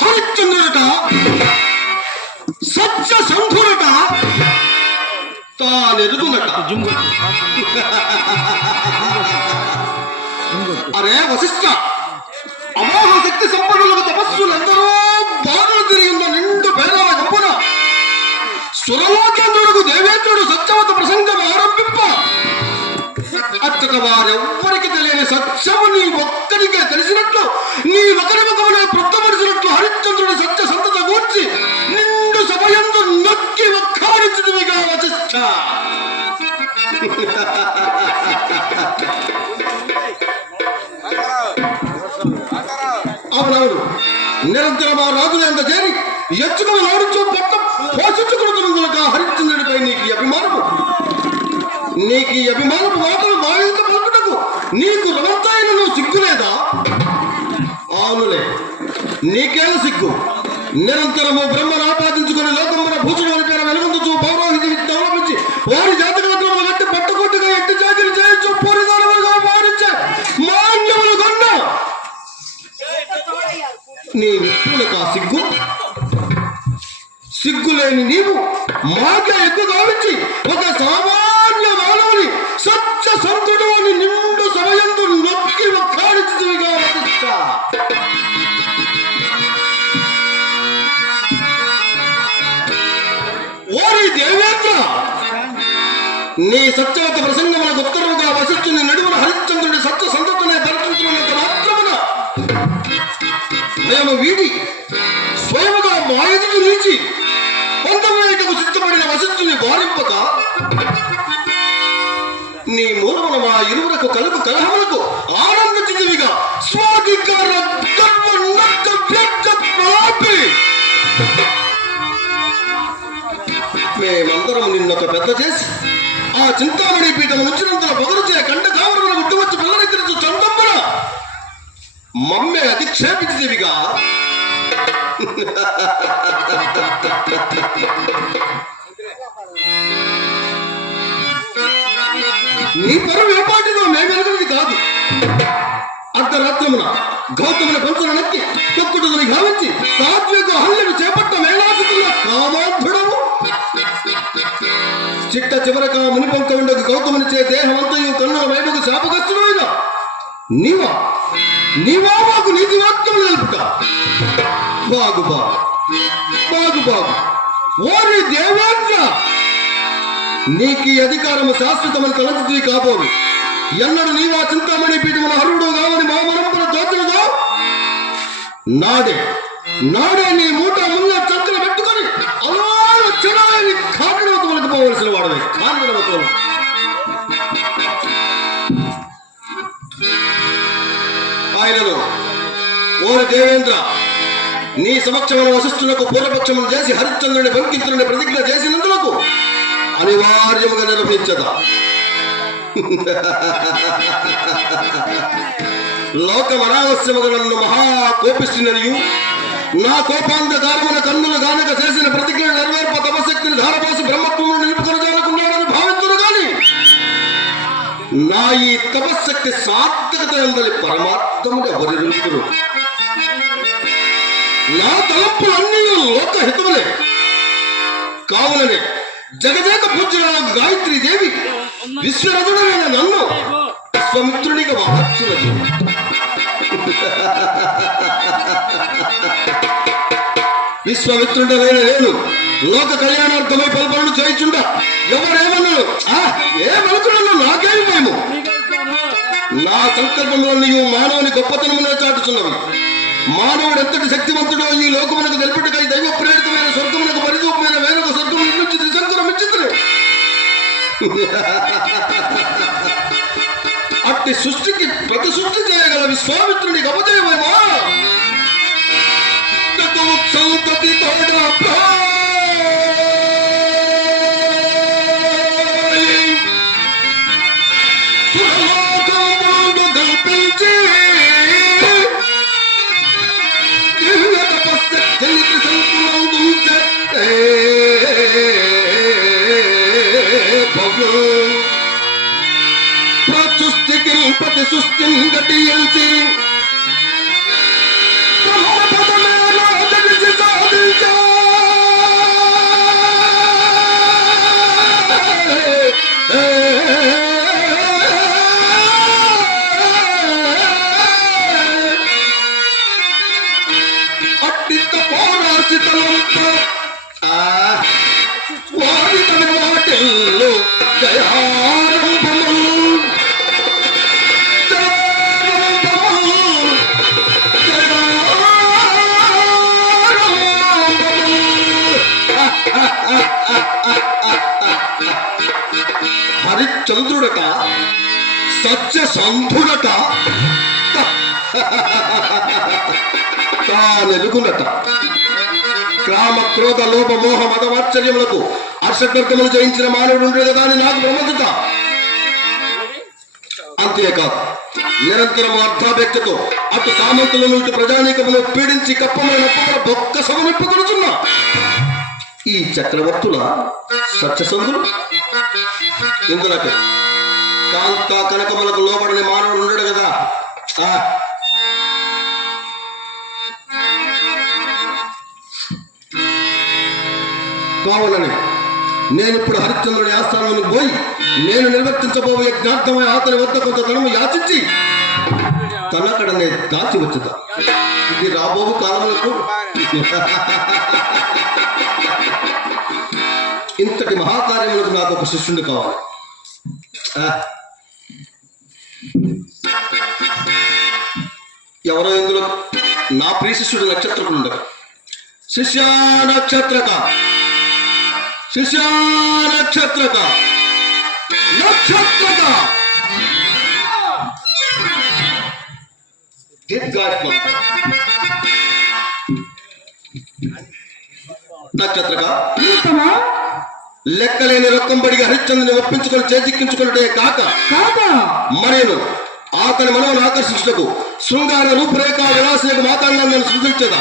హరిశ్చంద్రుడట సత్య సంధుడట తానెరుగునట. అరే వశిష్ఠ, అమోఘ శక్తి సంపన్నులకు తపస్సులందరూ బారులు తిరిగిన నిండు పేరాల గంపున సురలోకేంద్రుడుకు దేవేంద్రుడు సత్యవత ప్రసంగం ఆరంభింప అట్టక వారెవ్వరికి తెలియని సత్యము నీ ఒక్కరికే తెలిసినట్లు, నీ ఒకరి ముఖమునే ప్రొత్తమరిచినట్లు హరిశ్చంద్రుడి సత్య సంతత గూర్చి నిండు సమయంతో నొక్కి ఒక్కాడించుదిగా వశిష్ఠ. అవునవును, నిరంతరం ఆ రాజుల ఎంత చేరి ఎచ్చుకలు నాడించో పట్ట పోషించుకుంటున్నందుక హరిశ్చంద్రుడిపై నీకు అభిమానపు మాటలు మాయంత పలుకుటకు నీకు రవంతాయిన నువ్వు సిగ్గులేదా? అవునులే, నీకేల సిగ్గు. నిరంతరము బ్రహ్మను ఆపాదించుకుని లోకమున భూషణుని పేర వెలుగొందుచు పౌరోహితి విద్య అవలంబించి వారి జాతకత్రములు గట్టి పట్టుకొట్టుగా ఎట్టి చాకిరి చేయొచ్చు పోరిదానములుగా మారించే మాన్యములు కొన్న నీ విప్పులకు ఆ సిగ్గులేని నీవు మాకే ఎక్కువ గావించి ఒక సామాన్య మానవుని సత్య సంతుడు అని నిండు సమయంతో నొక్కి ఒక్కాడించుగా వశిష్ఠ. ఓరి దేవేంద్ర, నీ సత్యవత ప్రసంగములకు ఉత్తరముగా వశిష్ఠుని నడుమున హరిశ్చంద్రుడి సత్య సంతతనే పరిచించినంత మాత్రమున మేము వీడి స్వయముగా మా ఎదుటి నిలిచి పొందవేటకు సిద్ధపడిన వశిష్ఠుని వారింపక నీ మూలమున మా ఇరువురకు కలుపు కలహములకు ఆనందించిదివిగా స్వాధికార మేమందరం నిన్నొక పెద్ద చేసి ఆ చింతామణి పీఠము నుంచినంతలో పొగరుచే కంట కావరమును గుట్టువచ్చి పిల్లలెత్తిన చందమ్మన మమ్మే అధిక్షేపించిదివిగా నీ పరువు ఏపాటిలో మేమెలగనిది కాదు. అర్ధరాత్రమున గౌతముల పంచుల నక్కి తొక్కుడుని గావించి సాత్విక హల్యను చేపట్ట మేళాసుతున్న కామార్థుడము చిట్ట చివరక మునిపంక ఉండకు గౌతమునిచే దేహమంతయు కన్నుల వైపుకు శాపగ్రస్తుడైన నీవా మాకు నీతి వాక్యం తెలుపుట. బాగు ఓరి దేవేంద్ర, నీకీ అధికారము శాశ్వతమని తలంచుతీ కాబోలు. ఎన్నడు నీవా చింతామణి పీఠమున హరుడు కావని మా మనంపల దోచనుదో నాడే నీ మూట ముళ్ళ చంకలు పెట్టుకొని అలా చెడాలని కాకిడవతములకు పోవలసిన వాడవే. కాకిడవతలు ఆయనను ఓరి దేవేంద్ర, నీ సమక్షమున వశిష్ఠులకు పూర్వపక్షమును చేసి హరిశ్చంద్రుని బంకించుని ప్రతిజ్ఞ చేసినందులకు అనివార్యముగా నిర్వహించదా. లోకమనావశ్యముగా నన్ను మహాకోపిస్తున్ననియు నా కోపాంధకారమున కన్నులు గానక చేసిన ప్రతిజ్ఞ నెరవేర్ప తపశక్తిని ధారపోసి బ్రహ్మత్వమును నిలుపుకొనజాలకున్నాడని భావించును గాని నా ఈ తపశక్తి సార్థకత ఎందలి పరమార్థముగా వరిరుతురు. నా తలంపులన్నీ లోకహితములే కావుననే జగదేక పూజ్యురాలు గాయత్రీ దేవి విశ్వరథుడైన నన్ను విశ్వమిత్రునిగా మార్చున్నది. విశ్వమిత్రుడైన నేను లోక కళ్యాణార్థమై పలుపనులు చేయించుండ ఎవరేమన్నాను ఏమనుకున్నాను నాకేమి భయము. నా సంకల్పంలోని మానవుని గొప్పతనమునే చాటుచున్నవి. మానవుడు ఎంతటి శక్తివంతుడో ఈ లోకమునకు తెలిపటకై దైవ ప్రేరితమైన స్వర్గమునకు పరిరూపమైన వేరొక స్వర్గం నుంచి త్రిశంకరం ఇచ్చింది. అట్టి సృష్టికి ప్రతి సృష్టి చేయగల విశ్వామిత్రుని గమజయమేమా సంతతి కల్పించి ప్రతుష్టికి ప్రతి సృష్టిని గటించి పదమే అట్టిత పోరాసితలంతో వాడితన వాటిల్లో జయారంభము హరిశ్చంద్రుడట సత్యసంధుడట తానెలుగునట క్రామ క్రోధ లోప మోహ మదవాశ్చర్యములకు అర్షగర్గములు జయించిన మానవుడు ఉండేది కదా అని నాకు బ్రహ్మదత. అంతేకాదు నిరంతరము అర్థాపేక్షతో అటు సామంతులను ఇటు ప్రజానీకమును పీడించి కప్పమైన బొక్క సమనిప్పుకొనుచున్నా ఈ చక్రవర్తుల సత్యసంధులు ఇందులకు కాంత కనకములకు లోబడని మానవుడు ఉండడు కదా. కావాలని నేను ఇప్పుడు హరిశ్చంద్రుడి ఆస్థానానికి పోయి నేను నిర్వర్తించబోయే యజ్ఞార్థమై అతని వద్ద కొంత ధనము యాచించి తనకడనే దాచి వచ్చుతా. ఇది రాబోవు కాలములకు ఇంతటి మహాకార్యములకు నాకు ఒక శిష్యుడు కావాలి. ఎవరో ఇందులో నా ప్రియ శిష్యుడు నక్షత్రకుడు ఉండరు. శిష్య నక్షత్రక శిష్య నక్షత్రక నక్షత్రక నక్షత్రక లెక్కలేని రొక్కంబడిగా హరిశ్చంద్రుని ఒప్పించుకొని చేజిక్కించుకున్నట్టే కాక మరేను అతని మనవును ఆకర్షించుటకు శృంగార రూపురేఖ విలాసేకు మాతాంగాన్ని సృజించదా.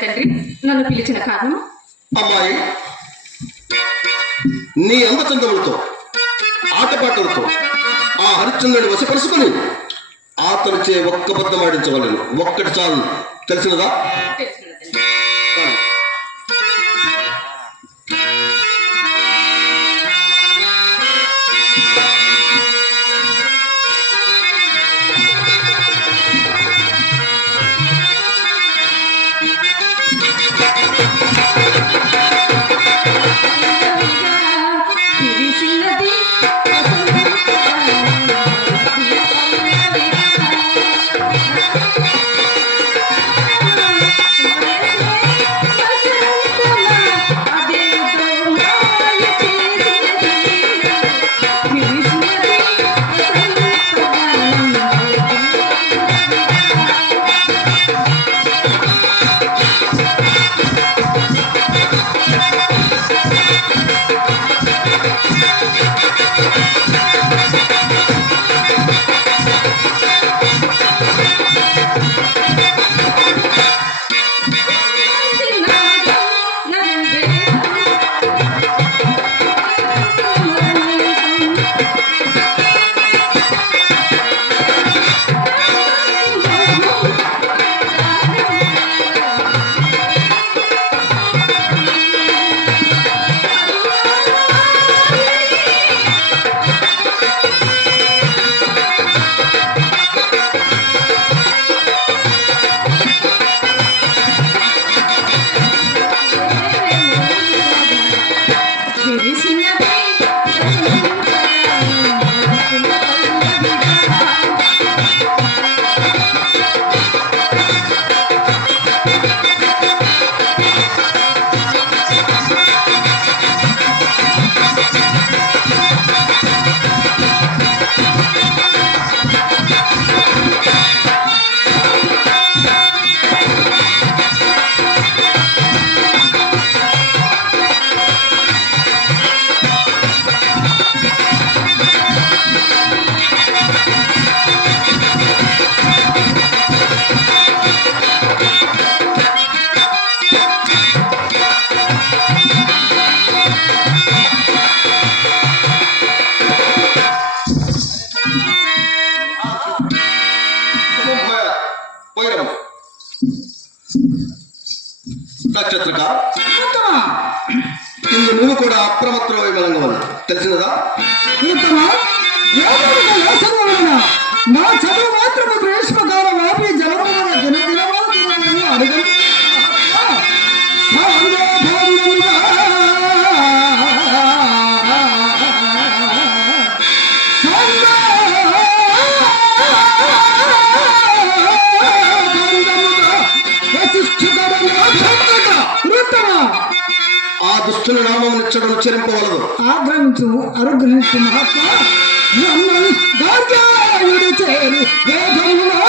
తండ్రి నన్ను పిలిచిన కారణం అమ్మాయి నీ అందచందములతో ఆటపాటలతో ఆ హరిశ్చంద్రుని వశపరుచుకొని అతనిచే ఒక్క బద్దం ఆడించవలను. ఒక్కటి చాలు, తెలిసినదా? నక్షత్రక ఉత్తమ ఇందు నువ్వు కూడా అప్రమత్తమై మలంగవల్ల తెలిసినదా? ఉత్తమ ఏమనగా లేసంగవలన నా చదువు మాత్రము గ్రీష్మకాలం ఆపి జలమున దినదినమో అడుగు ఆ దుష్టుల నామం నిచ్చడం ఉచ్చరింపవలదు. ఆగ్రహించు అనుగ్రహించు మహాత్మా నన్ను గార్గాయుడు చేరి వేదములో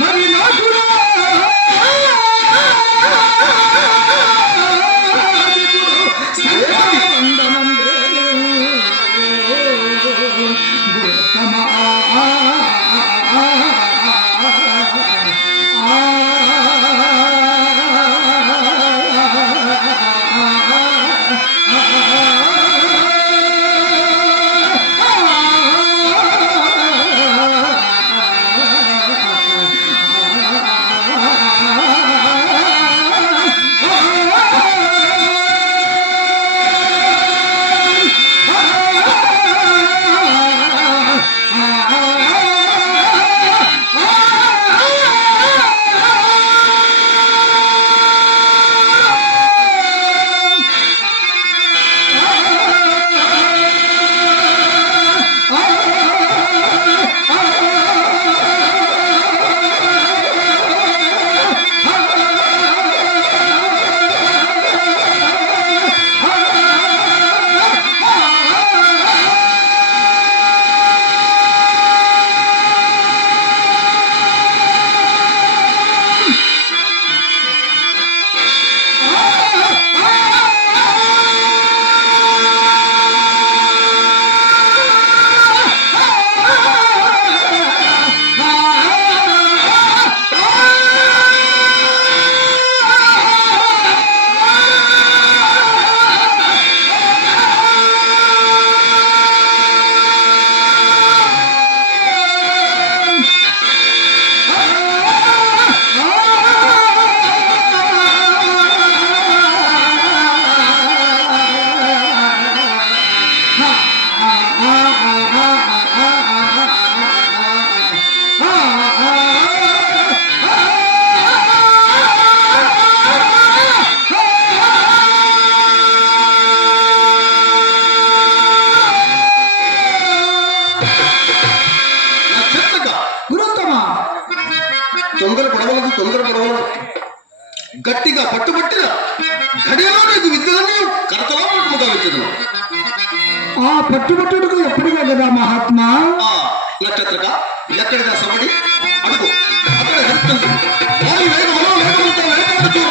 మరి నాకు తొందరపడవలదు. గట్టిగా పట్టుబట్టిన గడియలో నీకు విద్యలని కరతలో పట్టుముగా విద్యను. ఆ పట్టుబట్టుకు ఎప్పుడుగా కదా మహాత్మా? నక్షత్రక ఎక్కడిగా సబడి అడుగు అక్కడ హరిస్తుంది. వారి వేగములో వేగముతో వేగముతో